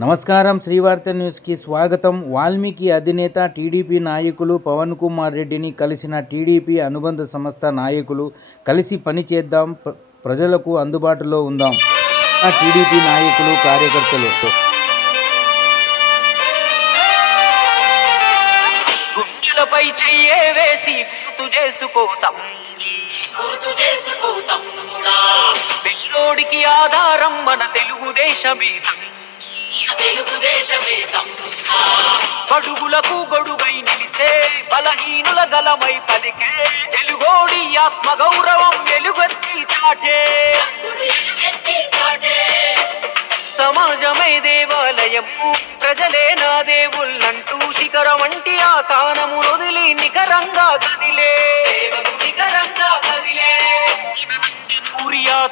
నమస్కారం. శ్రీవార్త న్యూస్కి స్వాగతం. వాల్మీకి అధినేత టీడీపీ నాయకులు పవన్ కుమార్ రెడ్డిని కలిసిన టీడీపీ అనుబంధ సంస్థ నాయకులు కలిసి పనిచేద్దాం ప్ర- ప్రజలకు అందుబాటులో ఉందాం. టీడీపీ నాయకులు కార్యకర్తలు. గుండెలపై చెయ్యే వేసి గుర్తు చేసుకో తమ్ముడి. గుర్తు చేసుకో తమ్ముడా. పిల్లోడికి ఆధారం మన తెలుగుదేశమే బడుగులకు గొడుగై నిలిచే బలహీనుల గలమై పలికే తెలుగోడి ఆత్మ గౌరవం ఎలుగెత్తి చాటే. సమాజమే దేవాలయము ప్రజలే నా దేవుళ్ళంటూ శిఖరం వంటి ఆ స్థానము వదిలి నికరంగా కదిలే. నికరంగా కదిలే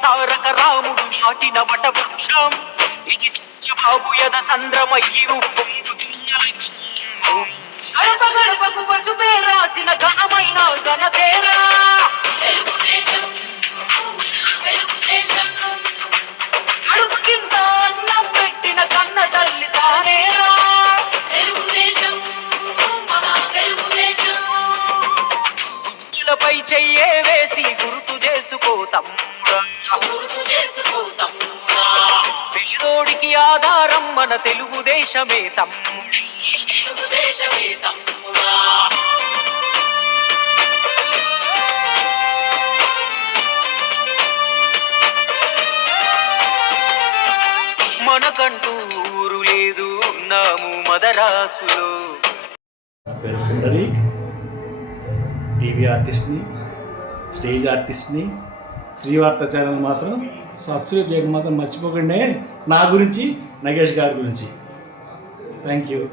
తారక రాముడు నాటిన వట వృక్షం ఇది చంద్రబాబు యద సంద్రమయ్యి పొందుతున్న లక్ష్యం గడప గడపకు పసుపే రాసిన ఘనమైన ఘనతేరా. చెయ్యే వేసి గుర్తు చేసుకో తమ్ముడా గుర్తు చేసుకో తమ్ముడా. ఈరోడికి ఆధారం మన తెలుగుదేశమే తమ్ముడి ఈ తెలుగుదేశమే తమ్ముడా. మనకంటూ ఊరు లేదు ఉన్నాము మదరాసులో. నా పేరు పుండరీక్. టీవీ ఆర్టిస్ట్ని స్టేజ్ ఆర్టిస్ట్ని శ్రీవార్త ఛానల్ మాత్రం సబ్స్క్రైబ్ చేయడం మాత్రం మర్చిపోకండి. నా గురించి నగేష్ గారి గురించి. Thank you.